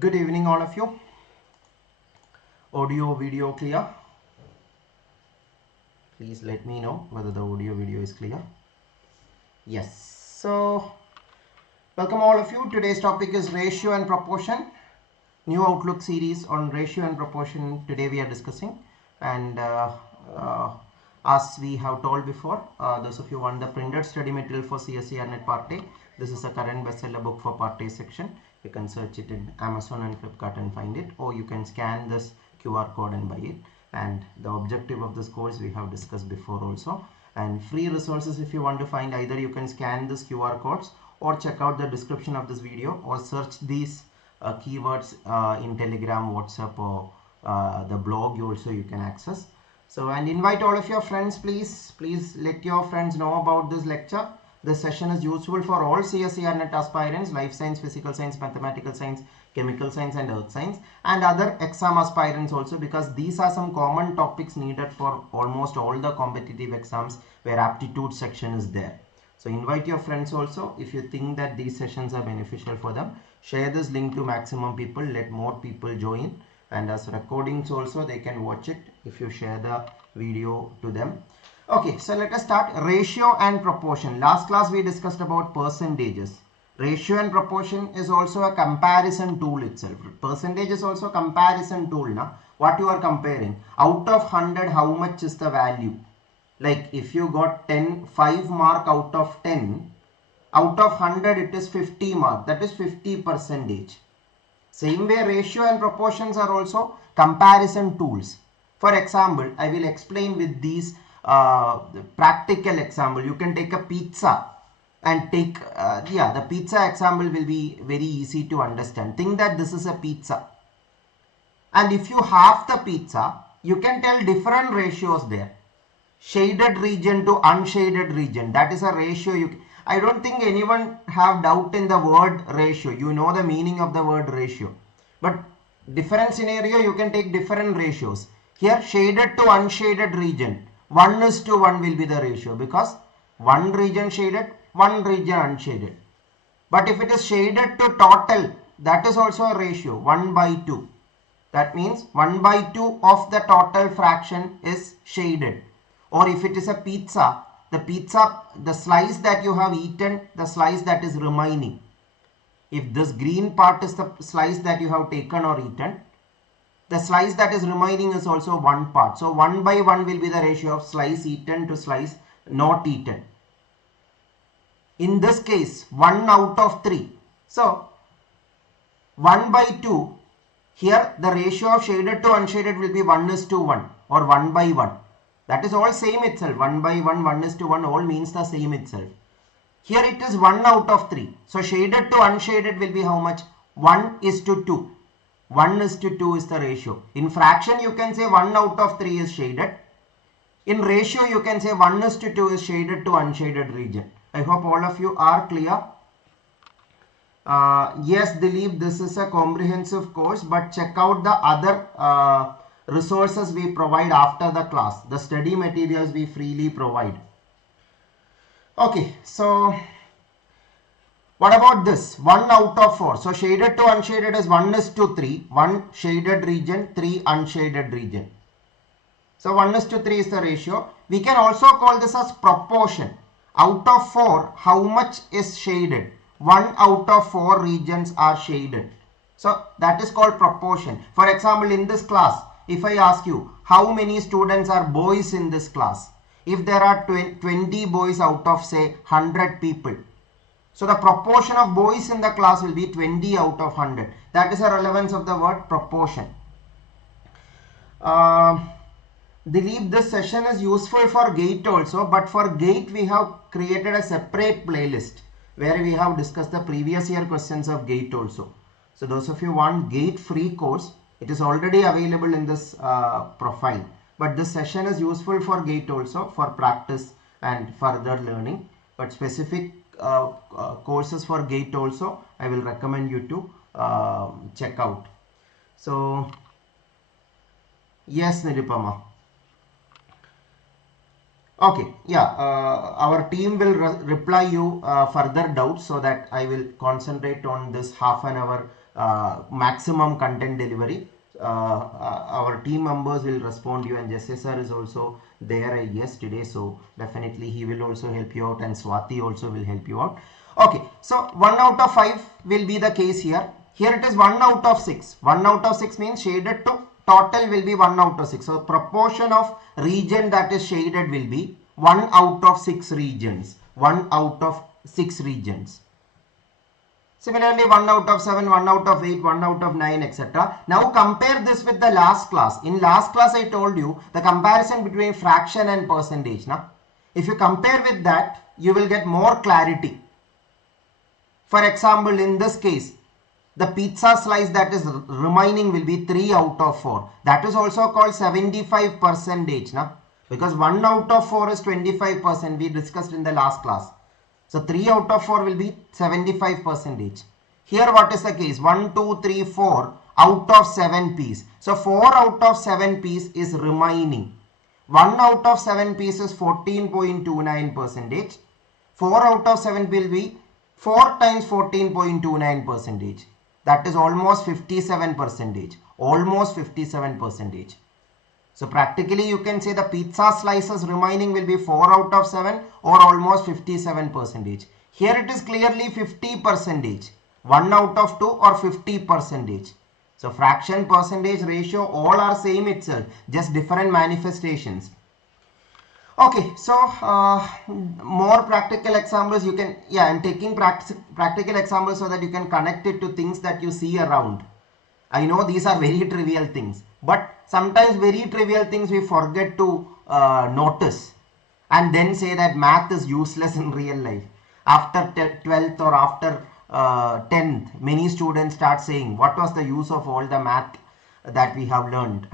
Good evening, all of you. Audio, video clear? Please let me know whether the audio, video is clear. Yes. So, welcome all of you. Today's topic is ratio and proportion. New Outlook series on ratio and proportion today we are discussing. And as we have told before, those of you want the printed study material for CSIR-NET Part A. This is a current bestseller book for Part A section. You can search it in Amazon and Flipkart and find it, or you can scan this QR code and buy it. And the objective of this course we have discussed before also. And free resources, if you want to find, either you can scan this QR codes or check out the description of this video, or search these keywords in Telegram, WhatsApp, or the blog also you can access. So, and invite all of your friends, please let your friends know about this lecture. This session is useful for all CSIR-NET aspirants, life science, physical science, mathematical science, chemical science and earth science, and other exam aspirants also, because these are some common topics needed for almost all the competitive exams where aptitude section is there. So invite your friends also if you think that these sessions are beneficial for them. Share this link to maximum people, let more people join, and as recordings also they can watch it if you share the video to them. Okay, so let us start. Ratio and proportion. Last class we discussed about percentages. Ratio and proportion is also a comparison tool itself. Percentage is also a comparison tool. Now, what you are comparing? Out of 100, how much is the value? Like if you got 5 mark out of 10, out of 100 it is 50 mark. That is 50%. Same way ratio and proportions are also comparison tools. For example, I will explain with these practical example. You can take a pizza and take the pizza example will be very easy to understand. Think that this is a pizza, and if you have the pizza, you can tell different ratios there. Shaded region to unshaded region, that is a ratio. I don't think anyone have doubt in the word ratio. You know the meaning of the word ratio, but different scenario you can take different ratios. Here shaded to unshaded region, 1:1 will be the ratio, because one region shaded, one region unshaded. But if it is shaded to total, that is also a ratio, 1/2. That means 1/2 of the total fraction is shaded. Or if it is a pizza, the slice that you have eaten, the slice that is remaining. If this green part is the slice that you have taken or eaten, the slice that is remaining is also one part. So 1/1 will be the ratio of slice eaten to slice not eaten. In this case, 1 out of 3. So 1/2, here the ratio of shaded to unshaded will be 1:1 or 1/1. That is all same itself. 1/1, 1:1 all means the same itself. Here it is 1 out of 3. So shaded to unshaded will be how much? 1:2. 1:2 is the ratio. In fraction you can say 1 out of 3 is shaded. In ratio you can say 1:2 is shaded to unshaded region. I hope all of you are clear. Yes, Dilip, this is a comprehensive course, but check out the other resources we provide after the class. The study materials we freely provide. Okay, so what about this? 1 out of 4. So shaded to unshaded is 1:3. 1 shaded region, 3 unshaded region. So 1:3 is the ratio. We can also call this as proportion. Out of 4, how much is shaded? 1 out of 4 regions are shaded. So that is called proportion. For example, in this class, if I ask you how many students are boys in this class, if there are 20 boys out of say 100 people, so the proportion of boys in the class will be 20 out of 100. That is the relevance of the word proportion. Dilip, this session is useful for GATE also, but for GATE we have created a separate playlist where we have discussed the previous year questions of GATE also. So those of you want GATE free course, it is already available in this profile. But this session is useful for GATE also, for practice and further learning. But specific courses for GATE also, I will recommend you to check out. So, yes, Nirupama. Okay, yeah, our team will reply you further doubts, so that I will concentrate on this half an hour maximum content delivery. Our team members will respond to you, and Jesse sir is also there, I guess, today, so definitely he will also help you out, and Swati also will help you out. Okay, so 1 out of 5 will be the case here. Here it is 1 out of 6. 1 out of 6 means shaded to total will be 1 out of 6. So proportion of region that is shaded will be 1 out of 6 regions. 1 out of 6 regions. Similarly, 1 out of 7, 1 out of 8, 1 out of 9, etc. Now compare this with the last class. In last class I told you the comparison between fraction and percentage. Now, if you compare with that, you will get more clarity. For example, in this case, the pizza slice that is remaining will be 3 out of 4. That is also called 75%. Now, because 1 out of 4 is 25%, we discussed in the last class. So 3 out of 4 will be 75%. Here what is the case? 1, 2, 3, 4 out of 7 piece. So 4 out of 7 piece is remaining. 1 out of 7 piece is 14.29%. 4 out of 7 will be 4 times 14.29%. That is almost 57%. Almost 57%. So practically you can say the pizza slices remaining will be 4 out of 7 or almost 57%. Here it is clearly 50%. 1 out of 2 or 50%. So fraction, percentage, ratio all are same itself, just different manifestations. Okay, so more practical examples you can, yeah, I'm taking practical examples so that you can connect it to things that you see around. I know these are very trivial things, but sometimes very trivial things we forget to notice and then say that math is useless in real life. After 12th or after 10th, many students start saying, what was the use of all the math that we have learned?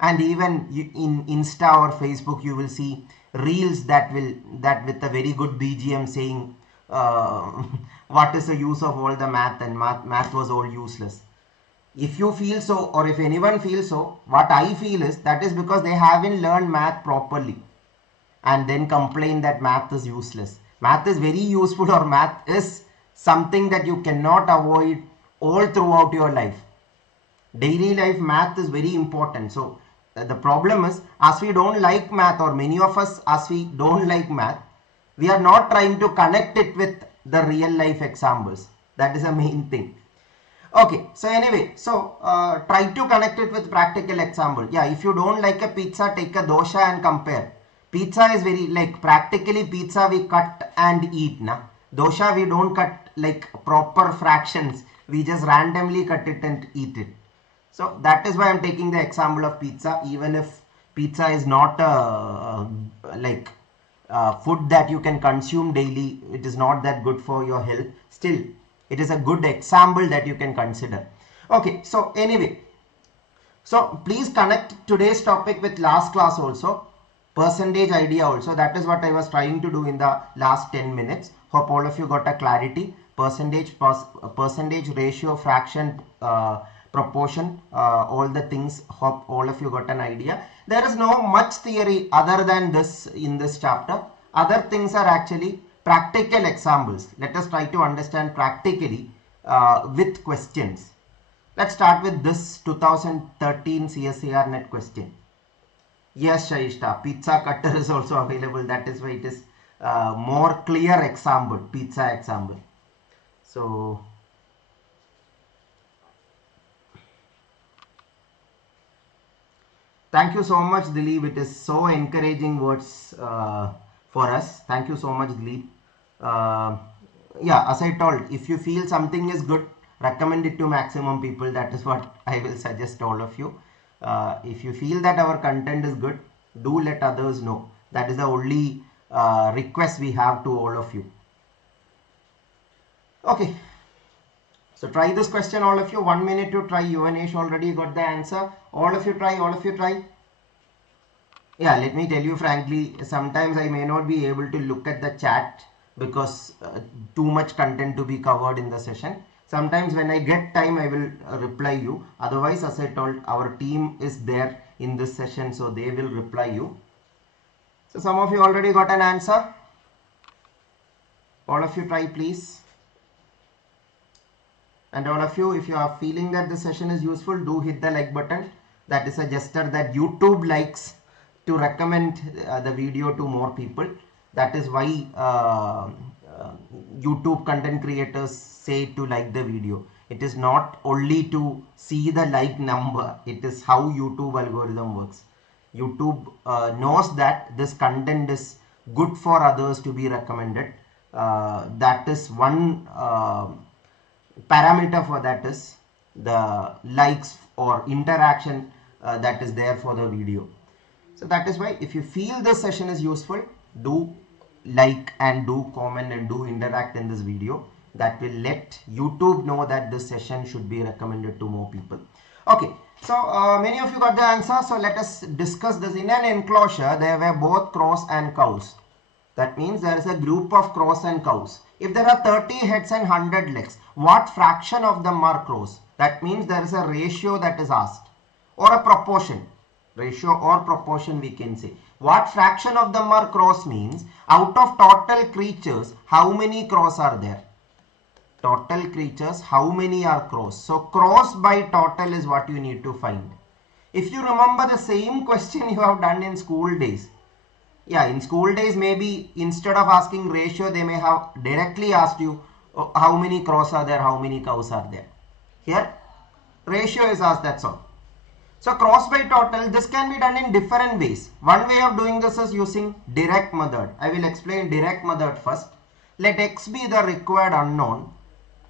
And even in Insta or Facebook, you will see reels that with a very good BGM saying, what is the use of all the math, and math was all useless. If you feel so, or if anyone feels so, what I feel is that is because they haven't learned math properly and then complain that math is useless. Math is very useful, or math is something that you cannot avoid all throughout your life. Daily life math is very important. So the problem is, as we don't like math, or many of us as we don't like math, we are not trying to connect it with the real life examples. That is the main thing. Okay, so anyway, so try to connect it with practical example. Yeah, if you don't like a pizza, take a dosha and compare. Pizza is very, like, practically pizza we cut and eat, na. Dosha we don't cut like proper fractions, we just randomly cut it and eat it. So that is why I'm taking the example of pizza. Even if pizza is not food that you can consume daily, it is not that good for your health, still it is a good example that you can consider. Okay, so anyway, so please connect today's topic with last class also, percentage idea also. That is what I was trying to do in the last 10 minutes. Hope all of you got a clarity. Percentage, ratio, fraction, proportion, all the things. Hope all of you got an idea. There is no much theory other than this in this chapter. Other things are actually practical examples. Let us try to understand practically with questions. Let's start with this 2013 CSIR-NET question. Yes, Shaishta, pizza cutter is also available. That is why it is more clear example, pizza example. So thank you so much, Dilip. It is so encouraging words for us. Thank you so much, Dilip. Yeah, as I told, if you feel something is good, recommend it to maximum people. That is what I will suggest all of you. If you feel that our content is good, do let others know. That is the only request we have to all of you. Okay, so try this question, all of you. 1 minute to try. Yuvanesh already got the answer. All of you try, all of you try. Yeah, let me tell you frankly, sometimes I may not be able to look at the chat because too much content to be covered in the session. Sometimes when I get time, I will reply you. Otherwise, as I told, our team is there in this session, so they will reply you. So some of you already got an answer. All of you try, please. And all of you, if you are feeling that the session is useful, do hit the like button. That is a gesture that YouTube likes to recommend the video to more people. That is why YouTube content creators say to like the video. It is not only to see the like number, it is how YouTube algorithm works. YouTube knows that this content is good for others to be recommended. That is one parameter for that is the likes or interaction that is there for the video. So that is why if you feel this session is useful, do like and do comment and do interact in this video. That will let YouTube know that this session should be recommended to more people. Okay, so many of you got the answer. So let us discuss this. In an enclosure, there were both crows and cows. That means there is a group of crows and cows. If there are 30 heads and 100 legs, what fraction of them are crows? That means there is a ratio that is asked, or a proportion. Ratio or proportion we can say. What fraction of them are crows means out of total creatures, how many crows are there? Total creatures, how many are crows? So crows by total is what you need to find. If you remember the same question you have done in school days. Yeah, in school days maybe instead of asking ratio, they may have directly asked you how many crows are there, how many cows are there. Here ratio is asked, that's all. So cross by total, this can be done in different ways. One way of doing this is using direct method. I will explain direct method first. Let x be the required unknown.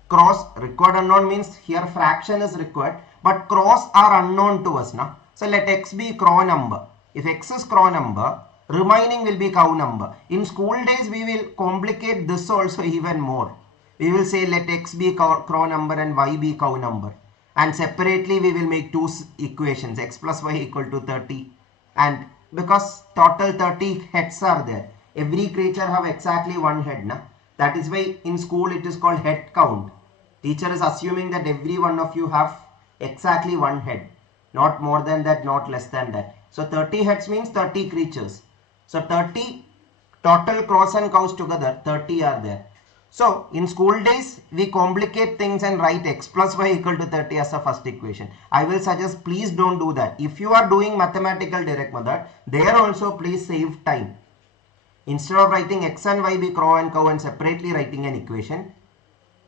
Cross, required unknown means here fraction is required, but crows are unknown to us now. So let x be crow number. If x is crow number, remaining will be cow number. In school days we will complicate this also even more. We will say let x be crow number and y be cow number. And separately we will make two equations, x plus y equal to 30, and because total 30 heads are there, every creature have exactly one head na? That is why in school it is called head count. Teacher is assuming that every one of you have exactly one head, not more than that, not less than that. So 30 heads means 30 creatures. So 30 total crows and cows together, 30 are there. So in school days we complicate things and write x plus y equal to 30 as a first equation. I will suggest please don't do that. If you are doing mathematical direct method, there also please save time. Instead of writing x and y be crow and cow and separately writing an equation,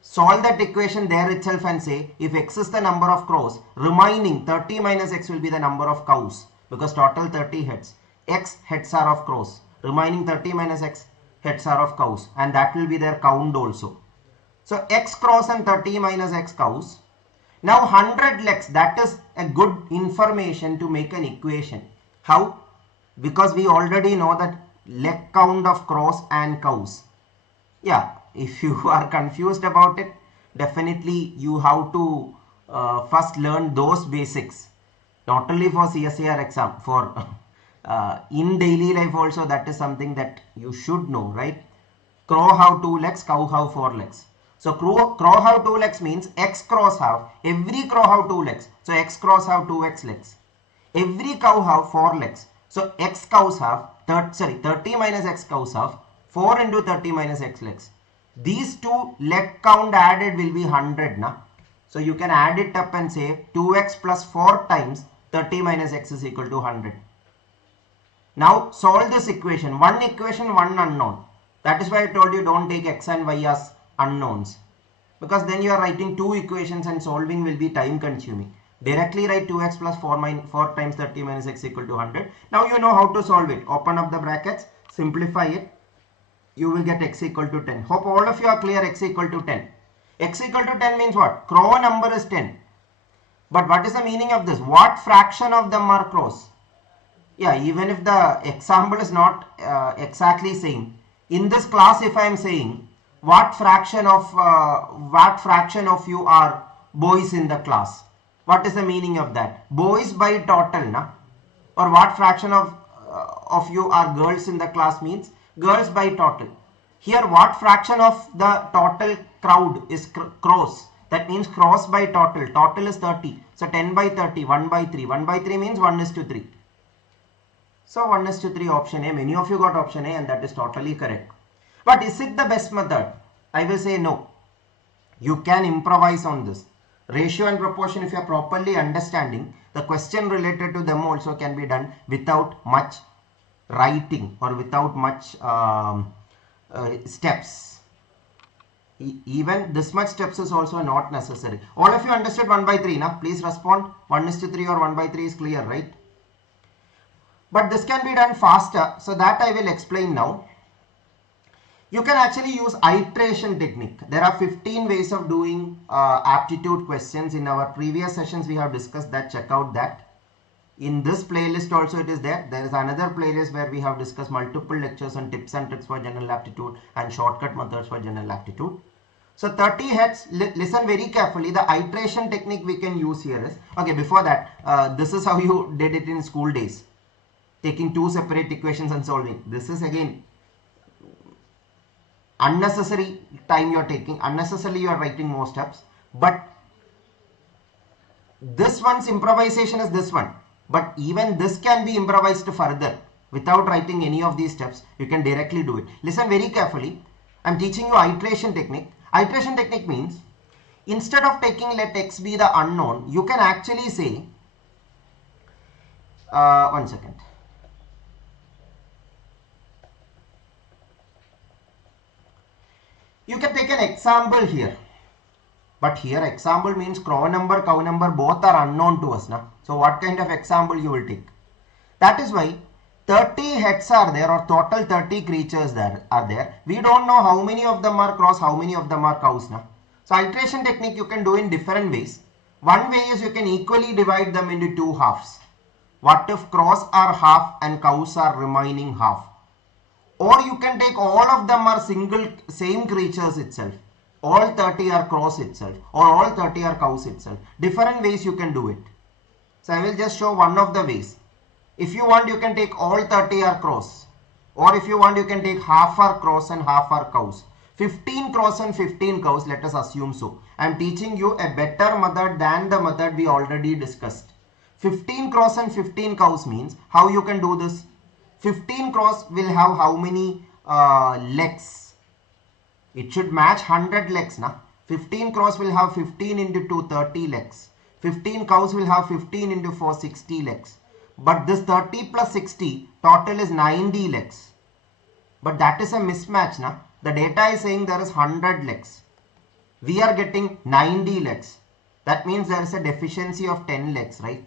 solve that equation there itself and say if x is the number of crows, remaining 30 minus x will be the number of cows, because total 30 heads. X heads are of crows, remaining 30 minus x heads are of cows, and that will be their count also. So x crows and 30 minus x cows. Now 100 legs, that is a good information to make an equation. How? Because we already know that leg count of crows and cows. Yeah, if you are confused about it, definitely you have to first learn those basics. Not only for CSIR exam, for in daily life also, that is something that you should know, right? Crow have 2 legs, cow have 4 legs. So crow have 2 legs means x crows have, every crow have 2 legs. So x crows have 2x legs. Every cow have 4 legs. So x cows have 30 minus x cows have 4 into 30 minus x legs. These two leg count added will be 100 na. So you can add it up and say 2x plus 4 times 30 minus x is equal to 100. Now solve this equation. One equation, one unknown. That is why I told you don't take x and y as unknowns, because then you are writing two equations and solving will be time consuming. Directly write 2x plus 4 times 30 minus x equal to 100. Now you know how to solve it. Open up the brackets, simplify it. You will get x equal to 10. Hope all of you are clear. X equal to 10. X equal to 10 means what? Crow number is 10. But what is the meaning of this? What fraction of them are crows? Yeah, even if the example is not exactly same, in this class if I am saying what fraction of you are boys in the class, what is the meaning of that? Boys by total na? Or what fraction of you are girls in the class means girls by total. Here what fraction of the total crowd is crows? That means crows by total. Total is 30. So 10 by 30, 1 by 3. 1 by 3 means 1:3. So 1:3 option A. Many of you got option A and that is totally correct. But is it the best method? I will say no. You can improvise on this. Ratio and proportion, if you are properly understanding, the question related to them also can be done without much writing or without much steps. Even this much steps is also not necessary. All of you understood 1 by 3 now? Please respond. 1:3 or 1 by 3 is clear, right? But this can be done faster, so that I will explain now. You can actually use iteration technique. There are 15 ways of doing aptitude questions. In our previous sessions we have discussed that. Check out that. In this playlist also it is there. There is another playlist where we have discussed multiple lectures on tips and tricks for general aptitude and shortcut methods for general aptitude. So 30 heads, listen very carefully. The iteration technique we can use here is, okay, before that, this is how you did it in school days. Taking two separate equations and solving. This is again unnecessary time you are taking. Unnecessarily you are writing more steps. But this one's improvisation is this one. But even this can be improvised further without writing any of these steps. You can directly do it. Listen very carefully. I am teaching you iteration technique. Iteration technique means instead of taking let x be the unknown, you can actually say, one second. You can take an example here. But here example means crow number, cow number both are unknown to us now. So what kind of example you will take? That is why 30 heads are there, or total 30 creatures are there. We don't know how many of them are crows, how many of them are cows now. So iteration technique you can do in different ways. One way is you can equally divide them into two halves. What if crows are half and cows are remaining half? Or you can take all of them are same creatures itself. All 30 are crows itself, or all 30 are cows itself. Different ways you can do it. So I will just show one of the ways. If you want, you can take all 30 are crows. Or if you want, you can take half are crows and half are cows. 15 crows and 15 cows, let us assume so. I am teaching you a better method than the method we already discussed. 15 crows and 15 cows means, how you can do this? 15 crows will have how many legs? It should match 100 legs. Na? 15 crows will have 15 into 2, 30 legs. 15 cows will have 15 into 4, 60 legs. But this 30 plus 60 total is 90 legs. But that is a mismatch. Na? The data is saying there is 100 legs. We are getting 90 legs. That means there is a deficiency of 10 legs, right?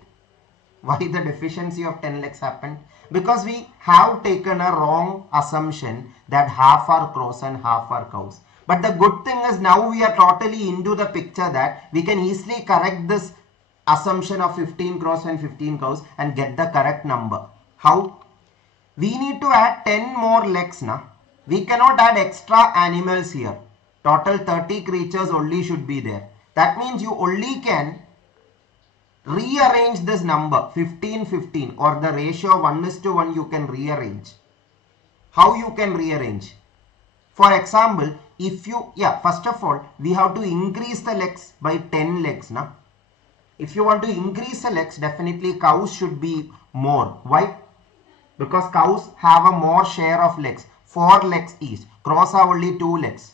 Why the deficiency of 10 legs happened? Because we have taken a wrong assumption that half are crows and half are cows. But the good thing is now we are totally into the picture that we can easily correct this assumption of 15 crows and 15 cows and get the correct number. How? We need to add 10 more legs. Na? We cannot add extra animals here. Total 30 creatures only should be there. That means you only can rearrange this number 15 15, or the ratio 1:1 you can rearrange. How you can rearrange? For example, if you, first of all we have to increase the legs by 10 legs. Na? If you want to increase the legs, definitely cows should be more. Why? Because cows have a more share of legs, 4 legs each. Crows have only 2 legs.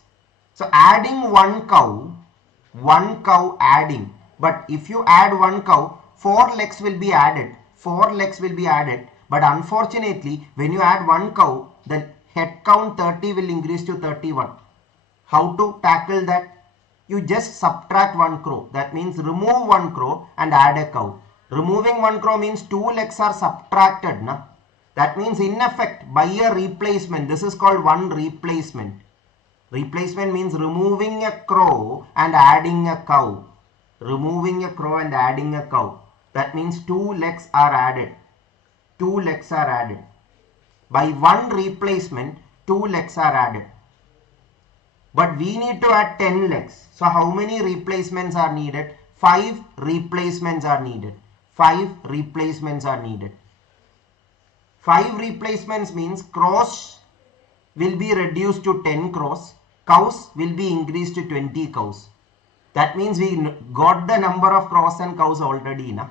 So adding one cow adding. But if you add one cow, 4 legs will be added. 4 legs will be added. But unfortunately, when you add one cow, the head count 30 will increase to 31. How to tackle that? You just subtract one crow. That means remove one crow and add a cow. Removing one crow means 2 legs are subtracted. Na? That means in effect, by a replacement, this is called one replacement. Replacement means removing a crow and adding a cow. Removing a crow and adding a cow. That means 2 legs are added. 2 legs are added. By one replacement, 2 legs are added. But we need to add 10 legs. So how many replacements are needed? 5 replacements are needed. 5 replacements are needed. 5 replacements means crows will be reduced to 10 crows. Cows will be increased to 20 cows. That means we got the number of crows and cows already. Na?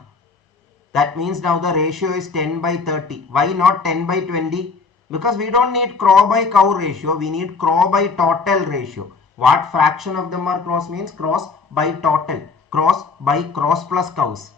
That means now the ratio is 10 by 30. Why not 10 by 20? Because we don't need crow by cow ratio. We need crow by total ratio. What fraction of them are cross means? Cross by total. Cross by cross plus cows.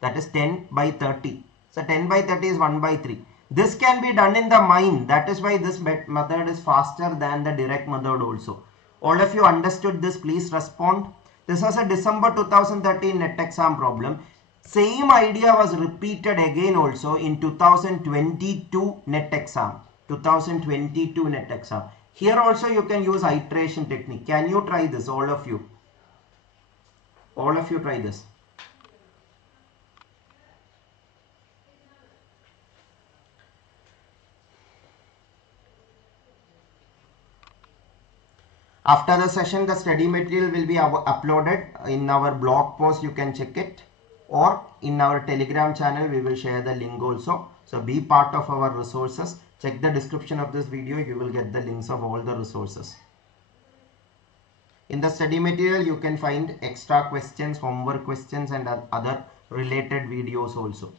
That is 10 by 30. So 10 by 30 is 1 by 3. This can be done in the mind. That is why this method is faster than the direct method also. All of you understood this? Please respond. This was a December 2013 net exam problem. Same idea was repeated again also in 2022 net exam. 2022 net exam. Here also you can use iteration technique. Can you try this, all of you? All of you try this. After the session, the study material will be uploaded in our blog post. You can check it, or in our Telegram channel we will share the link also. So be part of our resources. Check the description of this video. You will get the links of all the resources. In the study material you can find extra questions, homework questions, and other related videos also.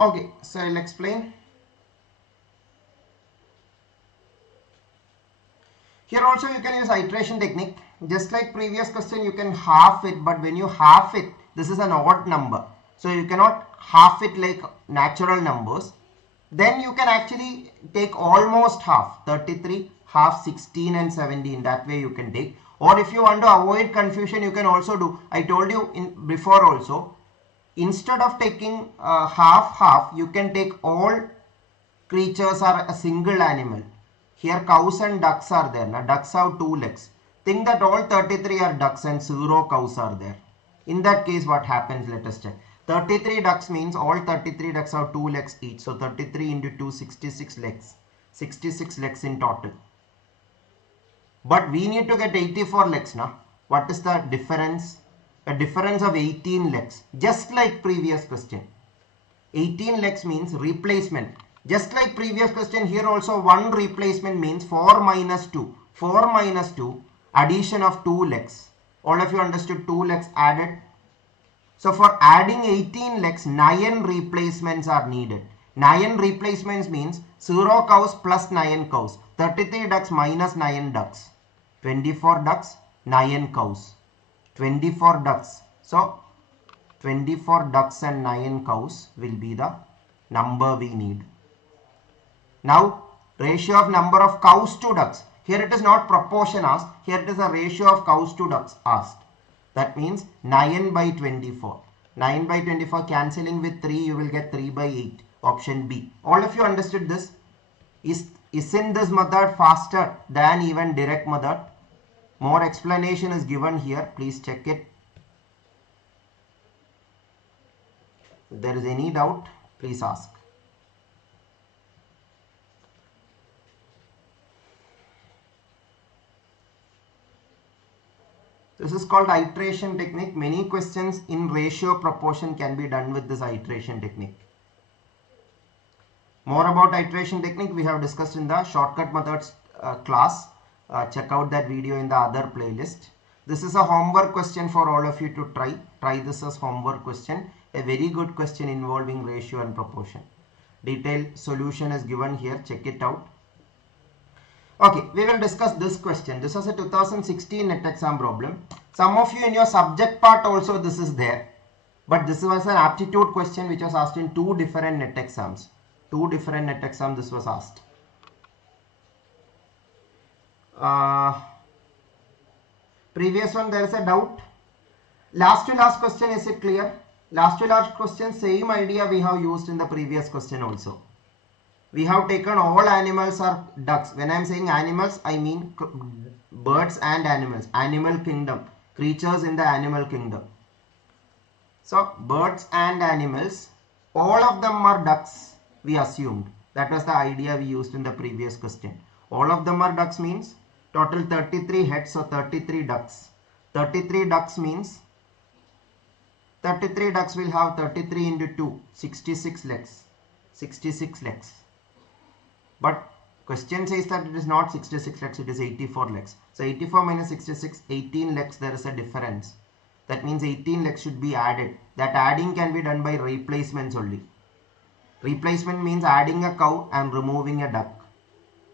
Okay, so I'll explain. Here also you can use iteration technique. Just like previous question, you can half it, but when you half it, this is an odd number. So you cannot half it like natural numbers. Then you can actually take almost half, 33, half 16 and 17. That way you can take. Or if you want to avoid confusion, you can also do, I told you before also, instead of taking half, you can take all creatures are a single animal. Here cows and ducks are there. Now ducks have 2 legs. Think that all 33 are ducks and 0 cows are there. In that case what happens? Let us check. 33 ducks means all 33 ducks have 2 legs each. So 33 into 2, 66 legs. 66 legs in total. But we need to get 84 legs now. What is the difference? A difference of 18 legs. Just like previous question. 18 legs means replacement. Just like previous question, here also one replacement means 4 minus 2. 4 minus 2, addition of 2 legs. All of you understood 2 legs added. So for adding 18 legs, 9 replacements are needed. 9 replacements means 0 cows plus 9 cows. 33 ducks minus 9 ducks. 24 ducks, 9 cows. 24 ducks. So 24 ducks and 9 cows will be the number we need. Now ratio of number of cows to ducks. Here it is not proportion asked. Here it is a ratio of cows to ducks asked. That means 9 by 24. 9 by 24 cancelling with 3, you will get 3 by 8. Option B. All of you understood this? Isn't this method faster than even direct method? More explanation is given here. Please check it. If there is any doubt, please ask. This is called iteration technique. Many questions in ratio proportion can be done with this iteration technique. More about iteration technique we have discussed in the shortcut methods class. Check out that video in the other playlist. This is a homework question for all of you to try. Try this as homework question. A very good question involving ratio and proportion. Detailed solution is given here. Check it out. Okay, we will discuss this question. This was a 2016 net exam problem. Some of you in your subject part also this is there. But this was an aptitude question which was asked in 2 different net exams. 2 different net exams this was asked. Previous one there is a doubt. Last to last question, is it clear? Last to last question, same idea we have used in the previous question also. We have taken all animals are ducks. When I am saying animals, I mean birds and animals. Animal kingdom. Creatures in the animal kingdom. So birds and animals, all of them are ducks, we assumed. That was the idea we used in the previous question. All of them are ducks means total 33 heads, so 33 ducks. 33 ducks means 33 ducks will have 33 into 2, 66 legs. 66 legs. But question says that it is not 66 legs, it is 84 legs. So 84 minus 66, 18 legs, there is a difference. That means 18 legs should be added. That adding can be done by replacements only. Replacement means adding a cow and removing a duck.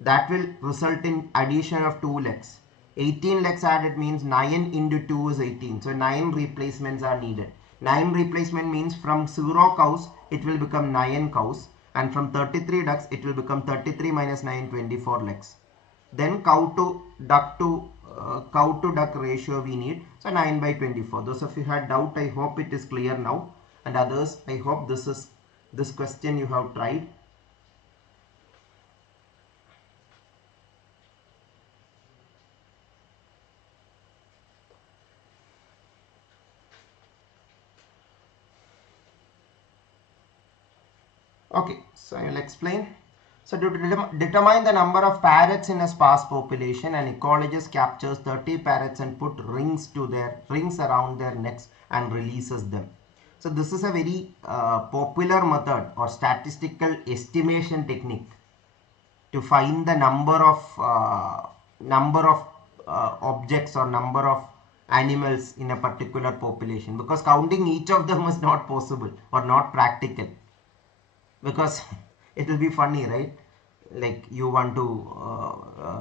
That will result in addition of 2 legs. 18 legs added means 9 into 2 is 18. So 9 replacements are needed. 9 replacement means from 0 cows it will become 9 cows, and from 33 ducks it will become 33 minus 9, 24 legs. Then cow to duck ratio we need, so 9 by 24. Those of you who had doubt, I hope it is clear now, and others, I hope this question you have tried. Okay, so I will explain. So to determine the number of parrots in a sparse population, an ecologist captures 30 parrots and put rings around their necks and releases them. So this is a very popular method or statistical estimation technique to find the number of objects or number of animals in a particular population, because counting each of them is not possible or not practical. Because it will be funny, right? Like you want to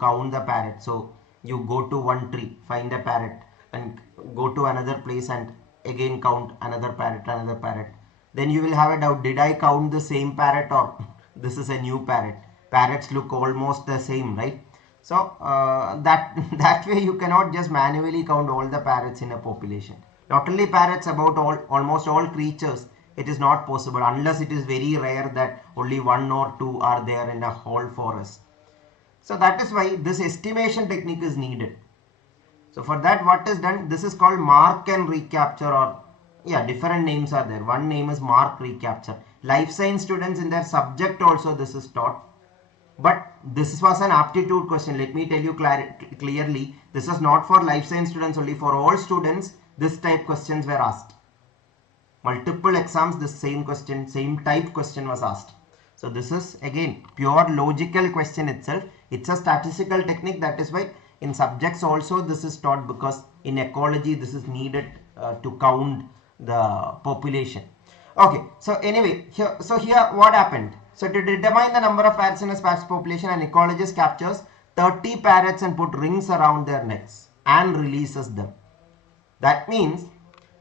count the parrot, so you go to one tree, find a parrot, and go to another place and again count another parrot. Then you will have a doubt, did I count the same parrot or this is a new parrot? Parrots look almost the same, right? So that way you cannot just manually count all the parrots in a population. Not only parrots, about almost all creatures, it is not possible unless it is very rare that only 1 or 2 are there in a whole forest. So that is why this estimation technique is needed. So for that, what is done, this is called mark and recapture, or different names are there. One name is mark recapture. Life science students in their subject also this is taught, but this was an aptitude question. Let me tell you clearly, this is not for life science students only. For all students this type questions were asked. Multiple exams, this same type question was asked. So this is again pure logical question itself. It's a statistical technique. That is why in subjects also this is taught, because in ecology this is needed to count the population. Okay, so anyway, here what happened? So to determine the number of parrots in a sparse population, an ecologist captures 30 parrots and put rings around their necks and releases them. That means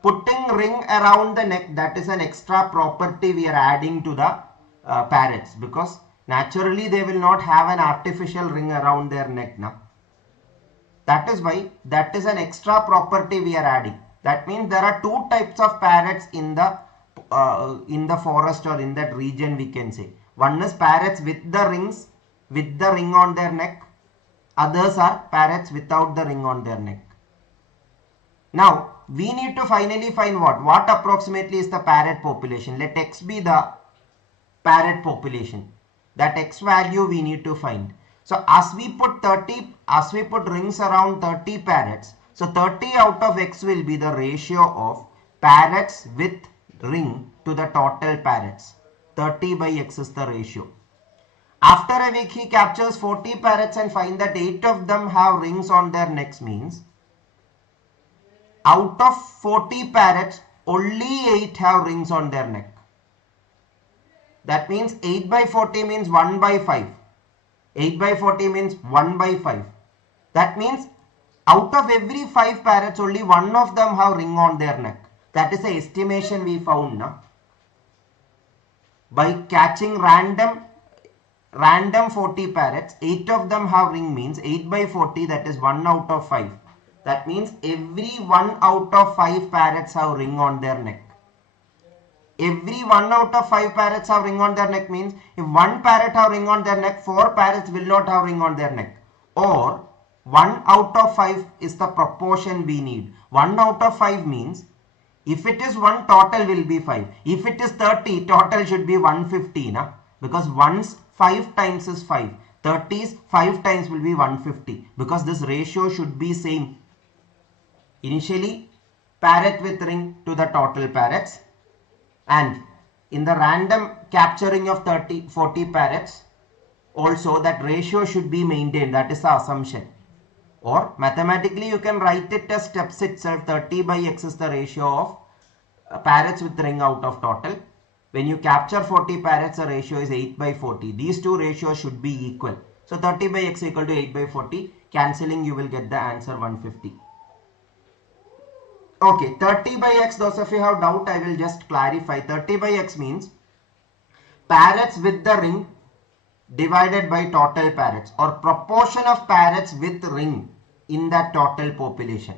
putting ring around the neck, that is an extra property we are adding to the parrots, because naturally they will not have an artificial ring around their neck now. That is why that is an extra property we are adding. That means there are 2 types of parrots in the forest or in that region, we can say. One is parrots with the ring on their neck. Others are parrots without the ring on their neck. Now we need to finally find what approximately is the parrot population. Let x be the parrot population. That x value we need to find. So as we put rings around 30 parrots, so 30 out of x will be the ratio of parrots with ring to the total parrots. 30 by x is the ratio. After a week he captures 40 parrots and finds that 8 of them have rings on their necks, means out of 40 parrots only 8 have rings on their neck. That means 8 by 40 means 1 by 5. 8 by 40 means 1 by 5. That means out of every 5 parrots only 1 of them have ring on their neck. That is the estimation we found now. By catching random 40 parrots, 8 of them have ring means 8 by 40, that is 1 out of 5. That means every 1 out of 5 parrots have ring on their neck. Every 1 out of 5 parrots have ring on their neck means if 1 parrot have ring on their neck, 4 parrots will not have ring on their neck. Or 1 out of 5 is the proportion we need. 1 out of 5 means if it is 1, total will be 5. If it is 30, total should be 150. Na? Because 1's 5 times is 5. 30's 5 times will be 150. Because this ratio should be same. Initially, parrot with ring to the total parrots. And in the random capturing of 40 parrots, also that ratio should be maintained. That is the assumption. Or mathematically you can write it as steps itself. 30 by x is the ratio of parrots with ring out of total. When you capture 40 parrots, the ratio is 8 by 40. These two ratios should be equal. So 30 by x equal to 8 by 40. Cancelling, you will get the answer 150. Okay, 30 by x, those of you have doubt, I will just clarify. 30 by x means parrots with the ring divided by total parrots, or proportion of parrots with ring in that total population.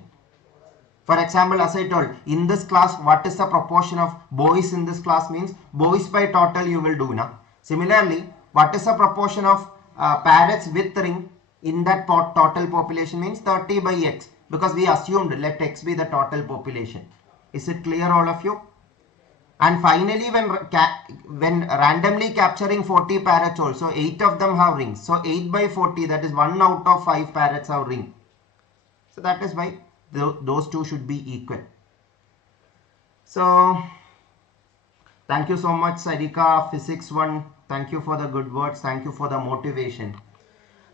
For example, as I told, in this class, what is the proportion of boys in this class means boys by total you will do now. Similarly, what is the proportion of parrots with ring in that total population means 30 by x, because we assumed let x be the total population. Is it clear, all of you? And finally, when randomly capturing 40 parrots also, 8 of them have rings. So 8 by 40, that is 1 out of 5 parrots have ring. So that is why those two should be equal. So thank you so much, Sarika, Physics 1. Thank you for the good words. Thank you for the motivation.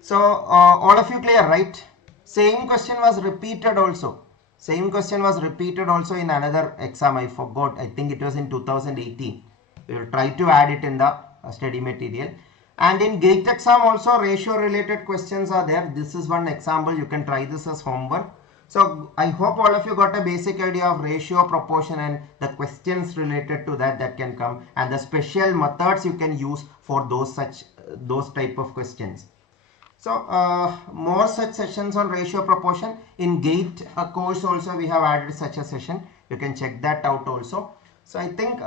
So all of you clear, right? Same question was repeated also. Same question was repeated also in another exam. I forgot. I think it was in 2018. We will try to add it in the study material. And in GATE exam also ratio related questions are there. This is one example. You can try this as homework. So I hope all of you got a basic idea of ratio, proportion, and the questions related to that can come, and the special methods you can use for those type of questions. So more such sessions on ratio, proportion. In GATE course also we have added such a session. You can check that out also. So I think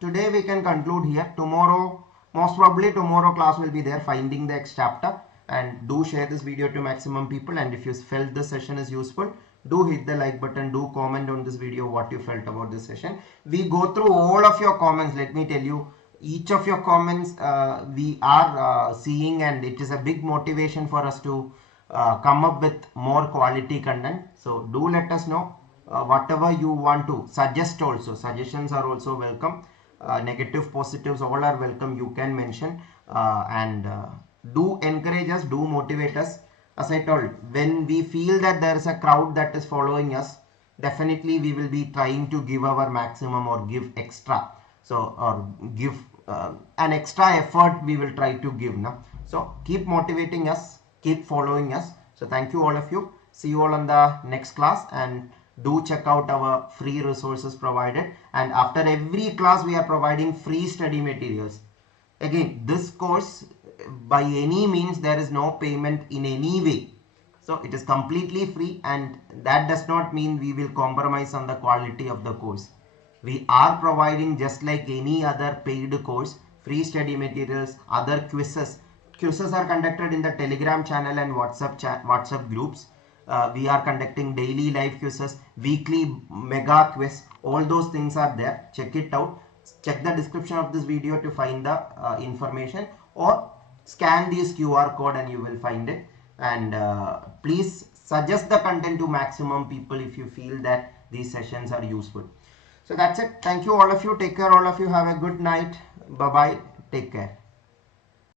today we can conclude here. Tomorrow, most probably tomorrow class will be there, finding the X chapter. And do share this video to maximum people. And if you felt this session is useful, do hit the like button. Do comment on this video what you felt about this session. We go through all of your comments. Let me tell you, each of your comments we are seeing, and it is a big motivation for us to come up with more quality content. So do let us know whatever you want to suggest also. Suggestions are also welcome. Negative, positives, all are welcome. You can mention and do encourage us, do motivate us. As I told, when we feel that there is a crowd that is following us, definitely we will be trying to give our maximum or give extra. So or give an extra effort we will try to give now. So keep motivating us, keep following us. So thank you all of you. See you all on the next class, and do check out our free resources provided. And after every class we are providing free study materials. Again, this course by any means there is no payment in any way. So it is completely free, and that does not mean we will compromise on the quality of the course. We are providing, just like any other paid course, free study materials, other quizzes. Quizzes are conducted in the Telegram channel and WhatsApp groups. We are conducting daily live quizzes, weekly mega quiz. All those things are there. Check it out. Check the description of this video to find the information, or scan this QR code and you will find it. And please suggest the content to maximum people if you feel that these sessions are useful. So that's it. Thank you all of you. Take care all of you. Have a good night. Bye bye. Take care.